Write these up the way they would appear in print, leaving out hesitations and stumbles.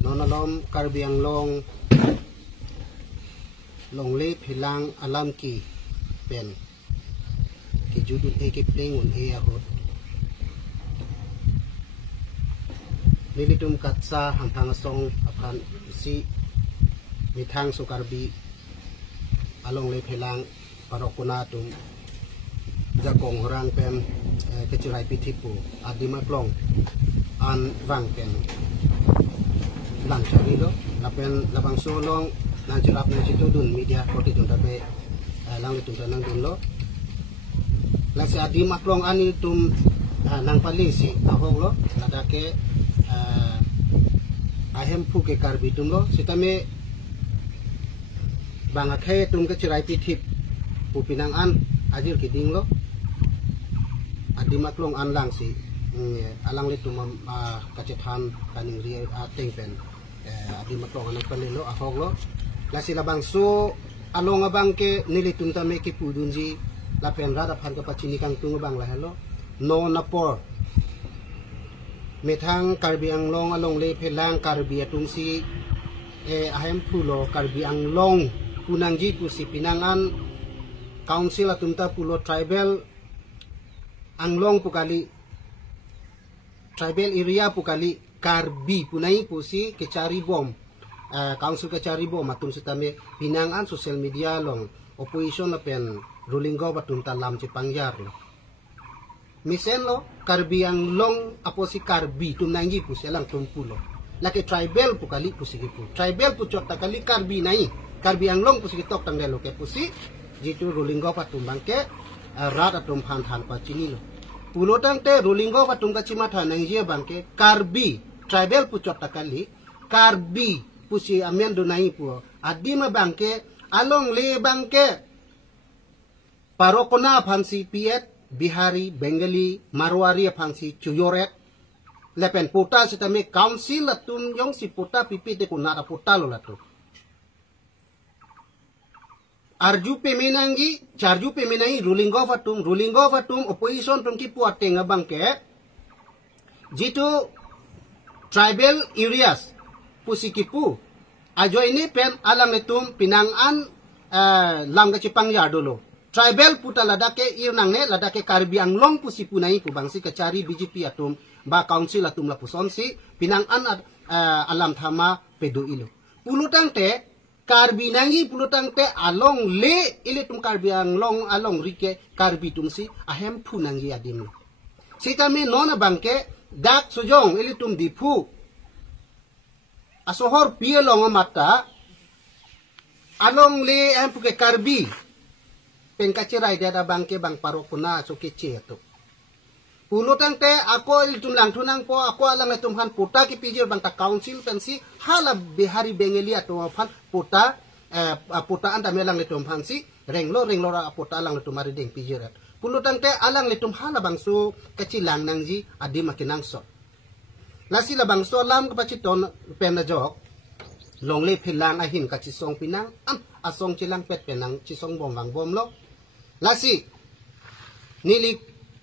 nonalom karbiang long le philang alam ki pen ki judul e ki pling un e ahot nilitum katsa hantang song apan si mithang sukarbi along le philang parokuna tum jakong horang pen kecurai pitipu adima klong an wang pen lang cari lo lapen labang solong nang cerap nang situ dun media koti dun tabe lang itu nang dun lo lang si adima klong ani tum nang paling si tahong lo ladake ahem pu ke karbi tum lo sitame bangakhe tum kecurai pitip pupinang an ajir kiding lo adi maklong anlang si alang litu kacetan kaning ria ateng pen adi maklong anang pelelo ahog lo lasi labang so along abang ke nilitum tame ke pudunji lapen rada phan ka pachini kang tung bang la hello no napor methang karbi anglong along le phelang karbi atung si ahem pulo karbi anglong punangji pusi pinangan council atumta pulo tribal anglong pukali tribal area pukali karbi punai pusi kecari bom council kecari bom atum sitame pinangan social media long opposition apen ruling go batum talam cipangjar lo misen lo karbi anglong aposi karbi tum nangi pusi alang tumpulo laki tribal pukali pusi gitu tribal pucok takali karbi nai karbi anglong pusi kitok tang delo ke pusi jitu ruling go batum bangke rat atum phan than pa chini lo pulotang te ruling go batum ka chimata nang je bangke karbi tribal pucok takali karbi pusi amen do nai pu adima bangke along le bangke parokona phansi piet bihari bengali marwari phansi chuyoret lepen puta sitame council atum yong si puta pipi te kunara puta lo latu arju pemenangi charju pemenai ruling go fatum opposition tum ki puat tenga bangke jitu tribal areas pusikipu ajo ini pen alang etum pinangan langga cipang ya dulu tribal puta ladake irnang ne ladake karbi anglong pusipunai pu bangsi kecari BJP atum ba council atum la pusonsi pinangan alam thama pedo ilo pulutang te karbi nangi pulutang te along le ile tum karbi anglong along rike karbi tum si ahem pu nangi adim sitame nona bangke dak sujong ile tum dipu asohor pielong mata along le ahem pu ke karbi pengkacerai dada bangke bang parokuna so kece tu pulutang te ako iltum lang tunang po ako alang itum han puta ki pijir bang ta council pensi hala bihari bengeli atau fan puta puta anda melang itum han si renglo ra puta alang itum mari deng pijir pulutang te alang itum hala bang su kecilang nangji adi makinang so nasi la bang so lam kapaciton pena jok longle philang ahin kacisong pinang asong cilang pet penang cisong bombang bom lo nasi nili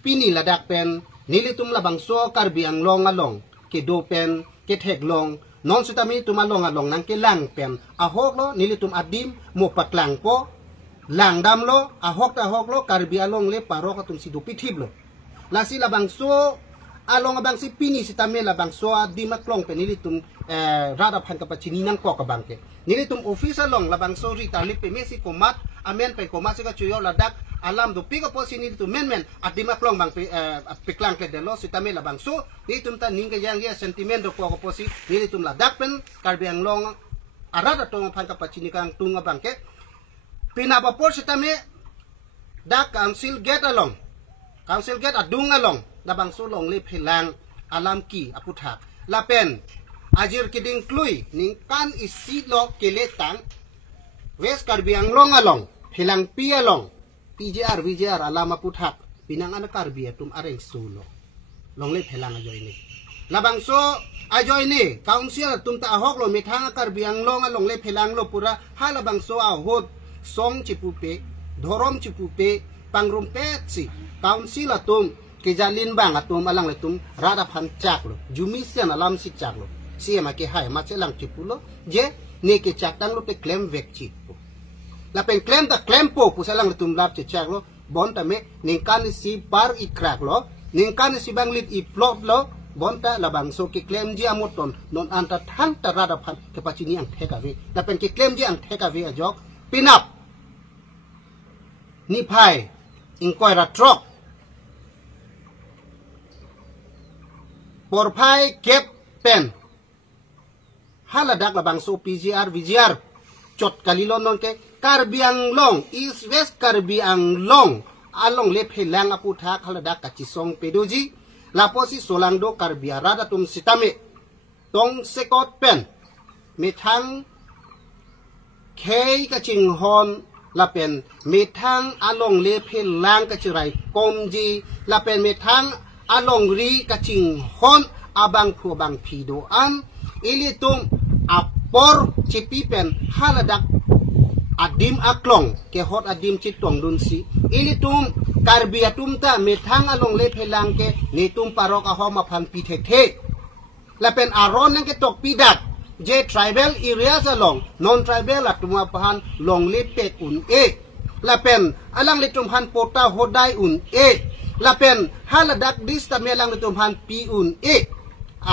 pini ladak pen nilitum labang so karbi anglong along ke do pen ke thek long non sutami tumalong along nang ke lang pen ahok lo nilitum adim mo patlang po lang dam lo ahok lo karbi along le paro katum si dupithib lo nasi labang so along abang si pini sitame labang so adim maklong pen nilitum rada phan kapachini nang ko kabangke nilitum office along labang so rita lipe mesi komat amen pe komat se ka chuyo ladak alam do piga po sinil tu men at di maklong bang piklang ke delo sitame labang so nitum ta ninga yang ya sentiment do ko po si nilitum ladak pen karbi anglong arada to phan kapachini kang tunga bangke pinapapor sitame dak council get adung along labang so long le philang alam ki aputha lapen ajir kiding klui ning kan isilo keletang west karbi anglong along philang pi along VJR alama puthak pinangan karbi atum areng sulo longle phelang ajo ini labang so ajo ini council tum ta ahok lo mithang karbi anglong along le phelang lo pura halabang so ahot song chipupe dhorom chipupe pangrum petsi council atum kejalin bang atum alang letum rada phan chak lo jumisian alam si chak lo siya makihai matselang cipulo je ni ke chatang lo pe claim vek cipu la pen claim ta claim po pusalang tum lap cechak lo bon ta me ningkan si bar ikrak lo ningkan si banglit i plot lo bonta labang so ki claim ji amoton non anta thang tarada phan ke pachini ang thekawi la pen ki claim ji ang thekawi ajok pinap ni phai inquire trok por phai kep pen haladak labang so PGR VGR chot kalilon non ke Karbiang long is west Karbiang long along le phelang aputha haladak kachisong pedoji laposi solangdo Karbiara datum sitame tong sekot pen mithang khei kaching hon lapen mithang along le phelang kachirai komji lapen mithang along ri kaching hon abang phu bang phido an ilitum apor chipi pen haladak adim aklong ke hot adim chitong dunsi ilitum Karbiatum ta mithang along le phelang ke nitum parok ahoma phan pi the lapen aron nang ke tok pidat je tribal areas along non tribal atuma pahan long le pek un e lapen alang le tum han pota hodai un e lapen haladak dis ta melang le tum han pi un e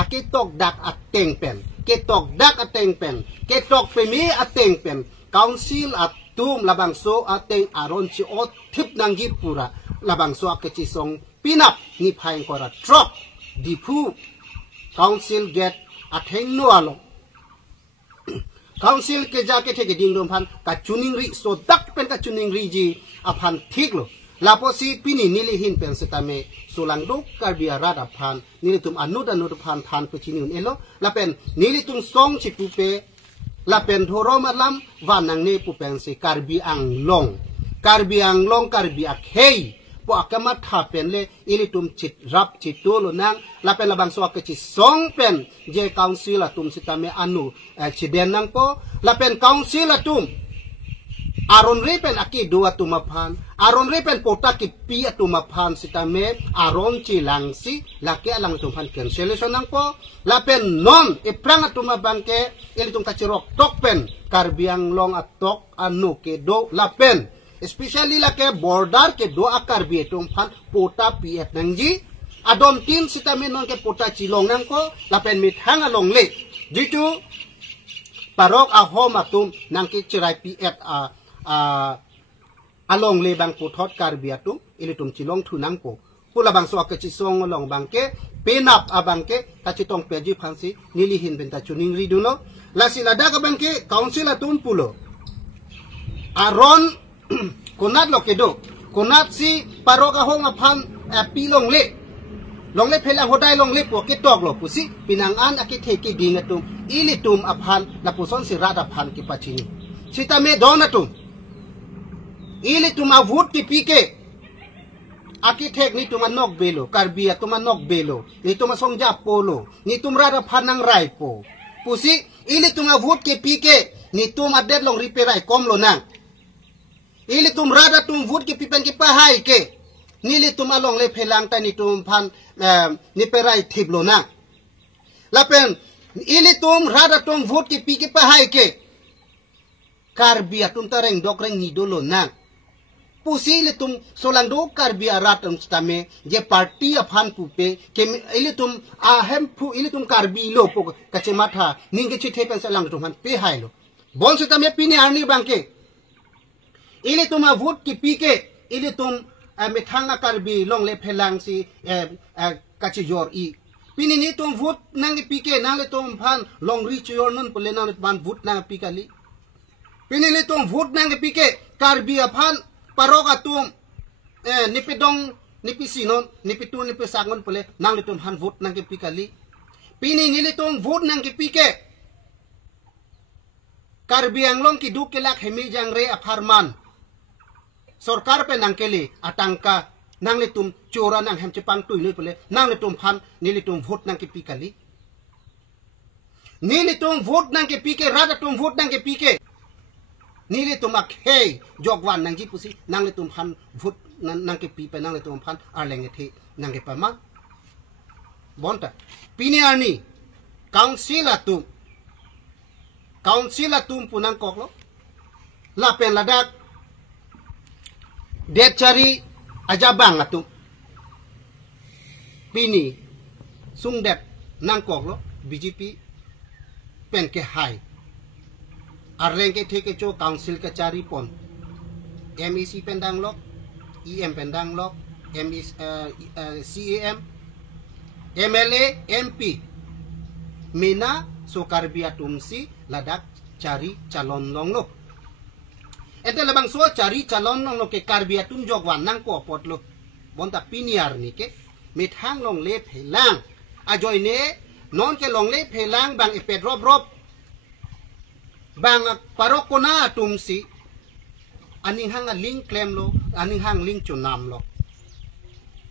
akitok dak ateng pen ketok dak ateng pen ketok pe mi ateng pen council atum labang so ateng aron chi ot thip nang gi pura labang so akachi song pinap ni phaing kora drop dipu council get atheng no alo council ke ja ke theke ding dom phan ka chuning ri so dak pen ka chuning ri ji aphan thik lo laposi pini nili hin pen setame solang do Karbiara da phan nili tum anud phan phan puchini un elo lapen nili tum song chi pupe lapen thoro malam wanang ne pupen se Karbiang long Karbi akhei po akamat hapen le ilitum chit rap chitulo nang lapen labang so akachi song pen je council atum sitame anu chiden nang po lapen council atum aron repen aki dua tumaphan aron repen pota ki pi atumaphan sitame aron chilangsi laki alang tumaphan cancellation nang po lapen non iprang atumabangke ilitum kachirok tokpen Karbiang long atok anu ke do lapen especially lake border ke do akar bietung phan pota pf nangji adon tin sitame non ke pota chilong nang ko lapen mit hang along le jitu parok ahom atum nang ke chirai pf along le bang puthot Karbiatum ilitum chilong thu nang po pula bang so ke chisong long bang ke penap abang ke tachitong peji phansi nilihin benta chuning riduno lasilada ka bang ke council atum pulo aron kunat lo kedo kunat si paroka hong aphan pilong le phelang hodai long le po ke tok lo pusi pinangan akithe ki dingatum ilitum aphan la puson si rada phan ki pachini sitame donatum ilitum avut ki pike akithek ni tumanok belo Karbia tumanok belo ni tumasongja polo ni tumrada phan nang rai po pusi ilitum avut ki pike ni tum adet long riperai kom lo nang ili tum rada tum vut ki pipen ki pahai ke nili tum along le phelang ta ni tum phan ni perai thiblo na lapen ili tum rada tum vut ki pi ki pahai ke Karbia tum tareng dokreng ni dolo na pusi ili tum solang do Karbia ratum stame je party aphan pupe ke ili tum ahem pu ili tum Karbi lo po kachematha ninge chi thepen salang tum han pe hai lo bon stame pini arni bangke ili tum avut ki pike ili tum mithanga Karbi long le phelang si kachi jor i pini ni tum vut nang pike nang le tum phan long ri chyor non pole nang ban vut nang pikali pini le tum vut nang pike Karbi aphan paroka tum nipidong nipisinon nipitu nipisangon pole nang le tum han vut nang pikali pini ni le tum vut nang pike Karbiang long ki dukelak hemi jang re apharman Sorkar pe nangkeli atangka nang litum chora nang hem chepang tui nui pole nang litum phan nilitum vote nang ke pikali nilitum vote nang ke pike rada tum vote nang ke pike nilitum akhei jogwan nang ji pusi nang litum phan vote nang ke pipe nang litum phan arlenge the nang ke pama bonta pini ani council atum punang koklo lapen ladak det cari ajabang atum pini sungdet nang koklo BJP pen ke hai arleng ke theke cho council ke cari pon MEC pendang lok EM pendang lok CAM MLA MP Mina Sokarbi atumsi ladak cari calon long lo. Ente labang so cari calon long lo ke karbi atum jogwan nang ko pot lo. Bonta piniar ni ke mit hang long le phelang. Ajoy ne non ke long le phelang bang epet rob bang parokona atumsi aning hang a link claim lo aning hang link chunam lo.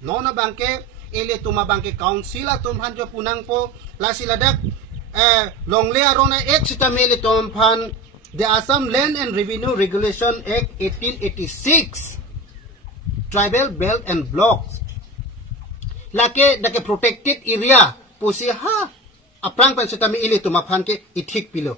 Nona bangke ele tuma bangke council atum hanjo punang po lasi ladak long le arona ek sita mele tom phan the Assam Land and Revenue Regulation Act 1886 Tribal Belt and Blocks lake dake protected area pusi ha aprang pan sita mele tuma phan ke ithik pilo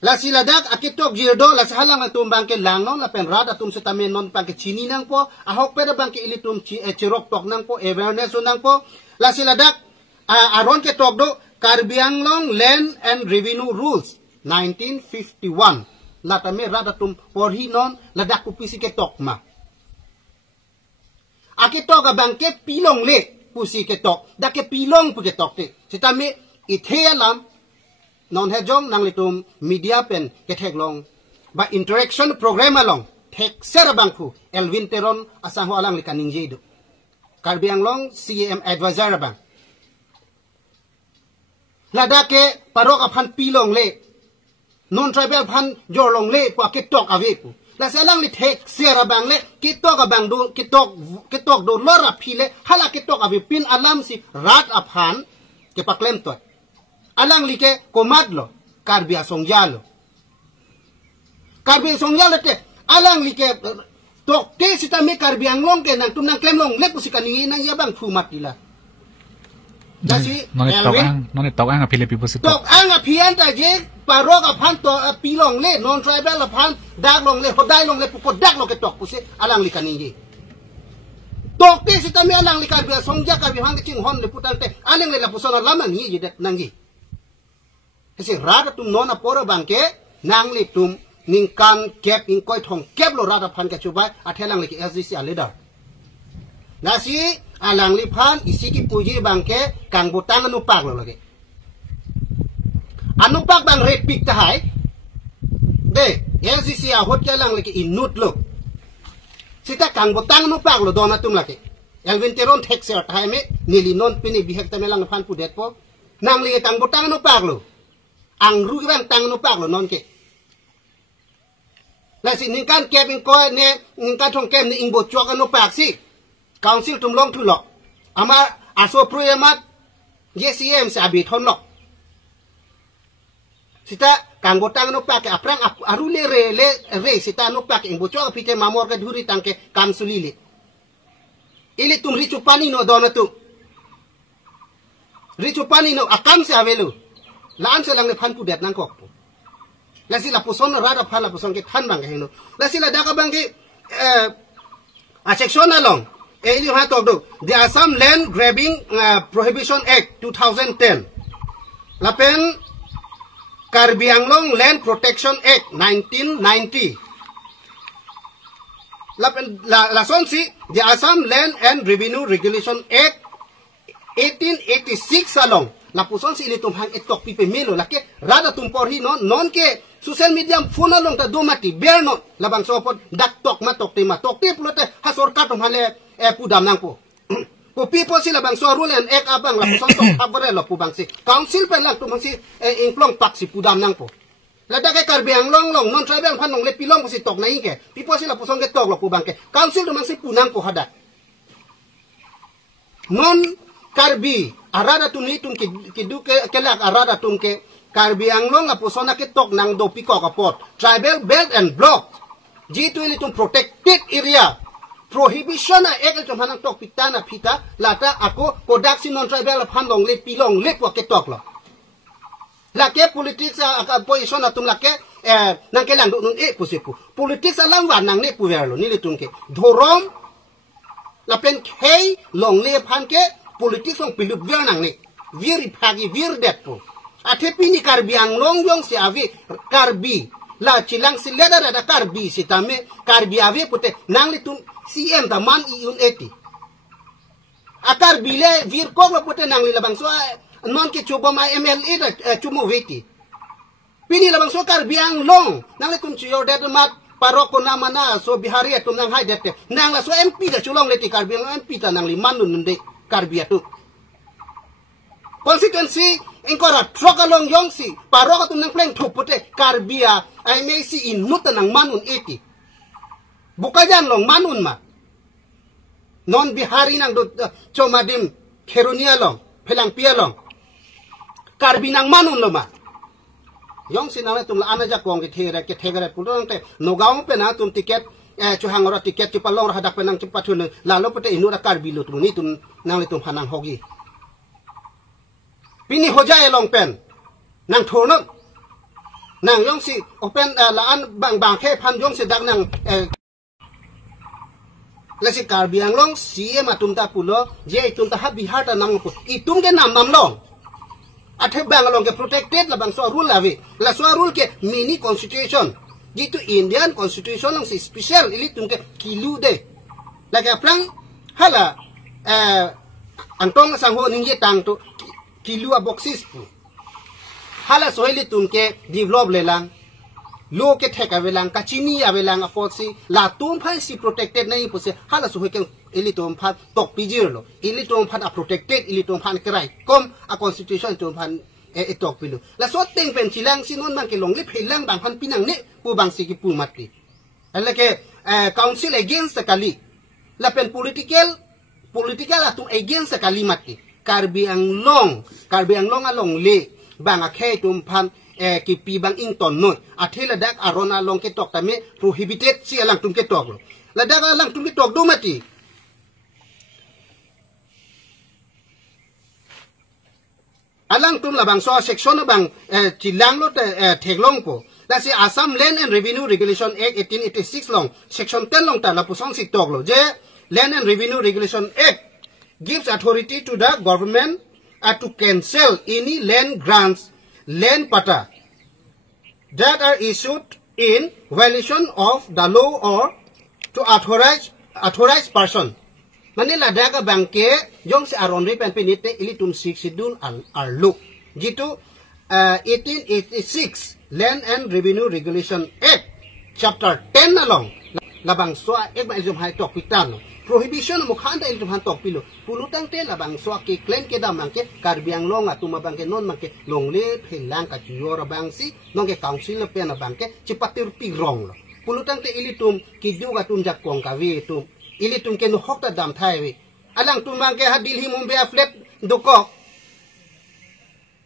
lasi ladak akitok jirdo lasi halang atum bangke langnon la pen rada tum sita menon bangke chini nang po ahok peda bangke ilitum chirok tok nang po awareness nang po lasi ladak aron ke tok do Karbi Anglong Land and Revenue Rules 1951 latame rada tum porhi non ladak kupisi ke tok ma akitok bangke pilong le pusi ke tok dake pilong pu ke tok te sitame ithealam non hejong nang litum media pen kethek long ba interaction program along thek serabang khu Elvin Teron asang ho alang likaning jedo Karbi Anglong CAM advisor bang ladake parok aphan pilong le non tribal phan jorlong le po kitok ave pu la salang li thek serabang le kitok abang do kitok do lora phile hala kitok ave pin alam si rat aphan ke paklem to alang like komadlo Karbi Songyalo te alang like tok te sita me Karbi Anglong ke nang tumnang klem long le pusikani nang yabang fumat dila dasi non tok ang apile pipo si tok ang apian ta je parok aphan to pilong le non tribal aphan dak long le hodai long le puko dak lo ke tok pusi alang likani je tok te sita me alang likar bi Songja ka bi hang king hon le putan te alang le la pusana laman ni je det nangi ese rada tum nona poro bangke nang li tum ningkan kep ingkoi thong kep lo rada phan ke chubai athelang li ki SGC a leader nasi alang li phan isi ki puji bangke kang butang anupak lo lagi anupak bang red pik ta hai de SGC a hot ke lang li ki inut lo sita kang butang anupak lo dona tum lagi Elvin Teron thek ser thai me nili non pini bihek ta melang phan pu det po nang li kang butang anupak lo ang ru bang tang no pak lo non ke la si ning kan ke bin ko ne ning kan thong kem ni ing bo chok no pak si council tum long thu lo ama aso proyemat GCM sa bi thon lo sita kang bo tang no pak aprang aru le re sita no pak ing bo chok pi ke mamor ka dhuri tang ke kam sulili ili tum ri chupani no dona tu ri chupani no akam se avelu laan se lang ne phan pu det nang kok la si la puson rada phan la puson ke than bang heno la si la daka bang ke a section along e li ha tok do the Assam Land Grabbing Prohibition Act 2010 la pen Karbi Anglong Land Protection Act 1990 la pen la son si the Assam Land and Revenue Regulation Act 1886 along la puson si ilitum hang etok pipe melo lake rada tumpor hi non ke social media phone along ta domati berno labang sopot dak tok ma tok te pulote hasor katum hale pudam nang po po people si labang so rule and ek abang la puson tok habare lo pubang si council pe lang tumang si ingklong pak si pudam nang po la dake Karbi Anglong long non tribal phan long le pilong si tok na ke people si la puson ke tok lo pubang ke council tumang si punang po hadat non Karbi arada tum ni tum ki du ke lak arada tum ke Karbi Anglong la pusona ke tok nang do piko kapot tribal belt and block G20 tum protected area prohibition na ek jom hanang tok pita na pita lata ako kodak si non tribal phan long le pilong le wa ke tok lo lake politics aka position atum lake nang ke lang nun e pusipu politics alang wan nang ne puverlo ni le tungke dhorom la pen khei long le phan ke politics ong pilup ver nang ne vir phagi vir det pu athe pini karbi ang long yong si avi karbi la chilang si leda da karbi si tame karbi avi pute nang le tum CM da man iun eti akar bile vir kok la pute nang le labang so non ke chuba ma MLA da chumo veti pini labang so karbi ang long nang le tum chiyo dat mat paroko na mana so bihari atum nang hai det nang la so MP da chulong le ti karbi ang MP ta nang li man nun de karbi atu constituency ingkora trokalong yongsi paroko tum nang pleng thupute karbia ai mesi in mutan nang manun eti bukajan long manun ma non bihari nang do chomadim kherunia long phelang pia long karbi nang manun lo ma yong sinala tum la anaja kong ke thegare pudong te nogaung pe na tum ticket chuhang ora ticket chupalong ra hadak pe nang chupathun lalo pete inura karbi lo tum ni tum nang le tum hanang hogi pini hoja long pen nang thono nang yong si open la an bang khe phan yong si dak nang lasi karbi ang long siye matumta pulo je itumta ha bihar ta nam pu itum ke nam long athe bang long ke protected la bang so rule ave la so rule ke mini constitution jitu Indian constitution long si special ili tum ke kilu de la ke plang hala antong sang ho ning ye tang to kilu a boxes pu hala so ili tum ke develop le lang lo ke theka velang kachini avelang afosi la tum phai si protected nai puse hala su heken ili tum phat tok pijir lo ili tum phat a protected ili tum phan krai kom a constitution tum phan e tok pilu la so teng pen chilang sinon mang ke long le phelang bang phan pinang ne pu bang si ki pu mati ala ke council against the kali la pen political atum against the kali mati karbi ang long along le bang a khe tum phan ki pi bang ing ton noi athela dak arona long ke tok tame prohibited si alang tum ke tok lo la dak alang tum ke tok do mati alang tum la bang so section bang chilang lo theklong po la si Assam Land and Revenue Regulation Act 1886 long section 10 long ta la pusong si tok lo je Land and Revenue Regulation Act gives authority to the government to cancel any land grants land pata that are issued in violation of the law or to authorized person. Manila daga bangke yong si aronri pen pinite ilitum 6 sidul arlu. Gitu 1886 Land and Revenue Regulation Act chapter 10 along labang soa ek ba ilum hai tok pitano prohibition mo khanda ilum han tok pilo pulutang te labang soa ke claim ke dam mangke karbiang longa tuma bangke non mangke longle phelang ka chiora bangsi nongke council pe na bangke chipatir pi rong lo pulutang te ilitum kidyu ga tum jak kong ka we tum ilitum ke no hokta dam thai we alang tum mangke hadil hi mumbe a flat dukok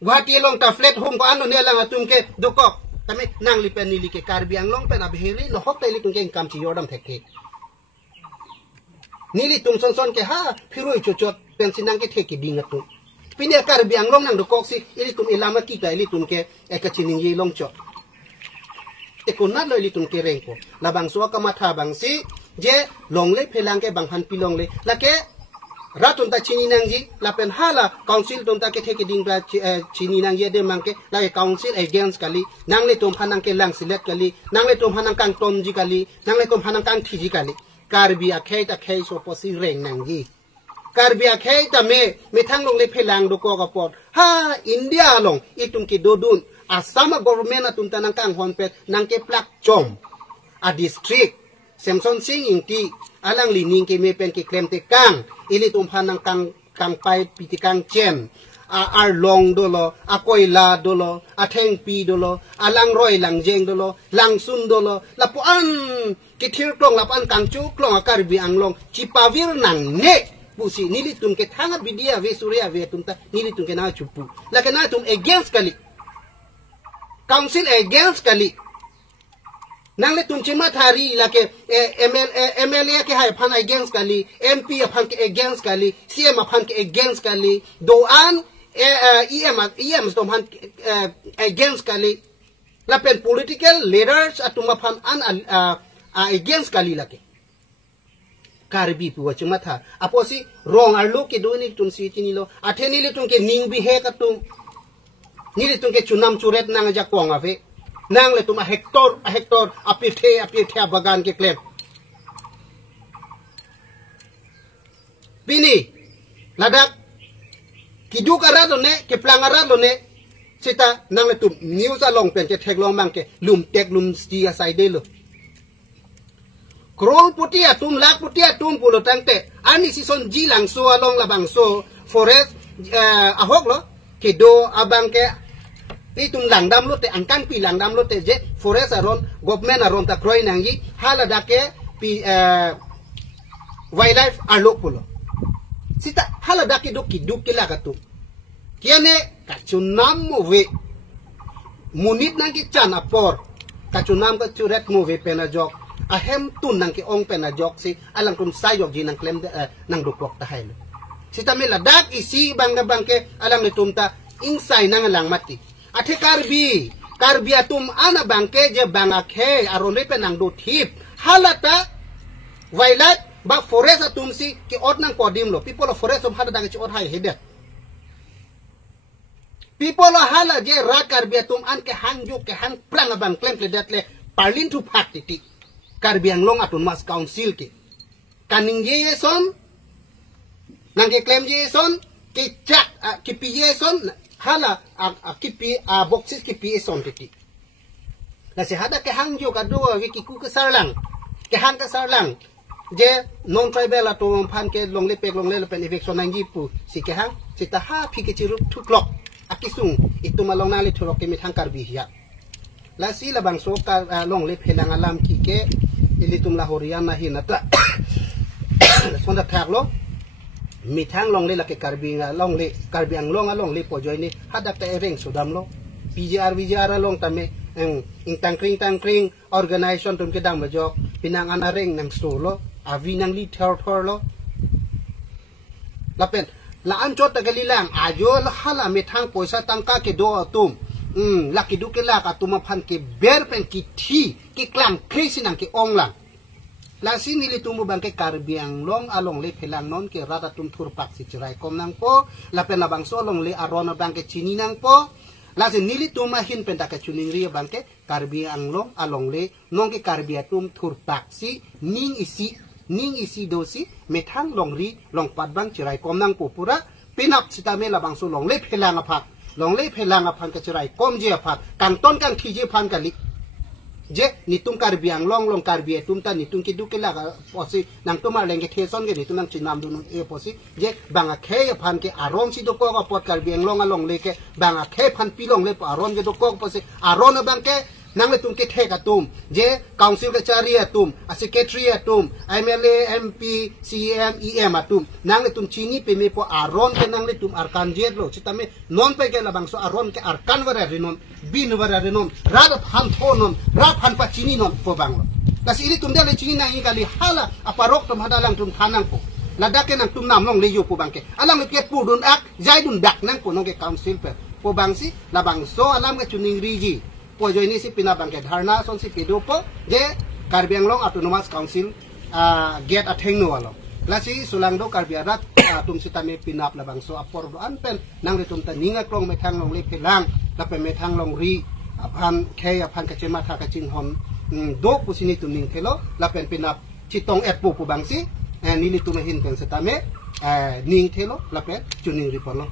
Guwahati long ta flat home ko ano niya lang atum ke dukok kami nang lipen nili ke karbiang long pe na behiri no hokta ilitum ke kam chi yordam theke nili tum son ke ha phiroi chochot pensinang ke theki dingatu pinia karbiang long nang dukok si ilitum ilama kita ilitum ke ekachining yi long cho ekunat lo ilitum ke rengko labang so ka matha bang si je longle phelang ke bang han pilong le la ke ratun ta chini nang ji la pen hala council tum ta ke theki ding ba chini nang ye de mang ke la council against kali nang le tum hanang ke lang select kali nang le tum hanang kang tom ji kali nang le tum hanang kang thi ji kali karbi a khei ta khei so posi reng nang ji karbi a khei ta me thang long le phelang do ko ka pot ha India long itum ki dodun Assam government atum ta nang kang hon pet nang ke plak chom a district Samson Singh inti alang lining ke me pen ke klem te kang ili tum hanang kang pai piti kang chen ar long dolo a koila dolo a theng pi dolo alang roi lang jeng dolo lang sun dolo lapu an ki thir klong lapan kang chu klong akar bi anglong chipavir nang ne pusi nili tum ke thanga bidia ve surya ve tum ta nili tum ke na chupu la ke na tum against kali council against kali nang le tum chima thari la ke MLA ke hai phan against kali MP phan ke against kali CM phan ke against kali do an EM dom phan against kali la pen political leaders atuma phan an against kali la ke karbi pu chima tha aposi wrong arlo ke do ni tum si tinilo atheni le tum ke ning bi he ka tum ni le tum ke chunam churet nang ja kwang ave nang le tum a hector apithe bagan ke klem bini ladak kidu kara do ne ke plangara do ne sita nang le tum news along pen ke thek long mang ke lum tek lum sti asai de lo krol putia tum lak putia tum pulo tangte ani sison jilang so along labang so forest ahok lo ke do abang ke pi tum lang dam lo te angkan pi lang dam lo te je forest aron government aron ta kroi nangi hala dake pi wildlife arlo pulo sita hala dake do kiduk kila katu kiane kachunam mo we munit nangi chan apor kachunam ka churet mo we pena jok ahem tun nang ki ong pena jok si alang tum sayok ji nang klem nang dupok ta hailo sita me ladak isi bangga bangke alang ni tumta insai nang lang mati ate karbi atum ana bangke je bangakhe aron le penang do thip halata wildlife ba forest atum si ki ot nang kodim lo people of forest of hada dang chi ot hai hedet people hala je ra karbi atum an ke hangju ke hang prang bang klem le det le parlin to party karbi anglong atun mas council ke kaning ye son nang ke klem ye son ke chak ki pi son hala kipi boxes kipi son titi la se hada ke hangjo ka do ki ku ka sarlang ke hang ka sarlang je non tribal ato phan ke longle pek longle pen eviction nangi pu si ke hang sita ha phi ke chiru 2 o'clock akisung itu malong nali thurok ke mithang karbi hiya la si la bang so ka longle phelang alam ki ke ilitum la horiana hinata sonda thaklo mithang long le la ke karbi long le karbi ang long le po join ni hadak ta reng sudam lo PJR long tame ing tangkring organization tum ke dang ma jok pinang an reng nang solo avi nang li thor lo lapen la an chot ta galilang ajo la hala mithang poisa tangka ke do tum laki du ke la ka tuma phan ke ber pen ki thi ki klam krisi nang ke ong lang lasi nili tumu bangke karbiang long along le phelang non ke rata tum thur pak si chirai kom nang po la pen la bang so long le arona bangke chini nang po lasi nili tuma hin pen ta ke chuning ri bangke karbiang long along le nong ke karbia tum thur pak si ning isi dosi methang long ri long pat bang chirai kom nang po pura pinap sitame la bang so long le phelang aphak long le phelang aphan ke chirai kom je aphak kang ton kang thi je phan ka lik je nitung karbiang long karbi tum ta nitung ki du ke la posi nang to ma lenge theson ge nitung nang chinam du e posi je banga khe phan ke arom si do ko ga pot karbiang long along le ke banga khe phan pi long le arom ge do ko posi aron bang ke nang le tum ke the ka tum je council ke chari atum a secretary atum MLA MP CM EM atum nang le tum chini pe me po aron ke nang le tum arkan je lo chitame non pe ke la bang so aron ke arkan wara renon bin wara renon rad phan thonon ra phan pa chini non po bang lo kasi ini tum dale chini nang ikali hala aparok tum hadalang tum khanang po ladake nang tum nam long le yo po bang ke alam le ke pu dun ak jai dun dak nang po nong ke council pe po bang si la bang so alam ke chuning riji po join ni si pinabang ke dharna son si pedo po je karbiang long autonomous council get atheng no alo lasi sulang do karbiarat tum sitame pinap labang so apor do anpen nang le tum ta ninga klong me thang long le phelang la pe me thang long ri aphan khe aphan ka chema tha ka chin hon do pusini tum ning thelo la pen pinap chitong epu pu bang si ni li tum hin pen sitame ning thelo la pe chuning ri polo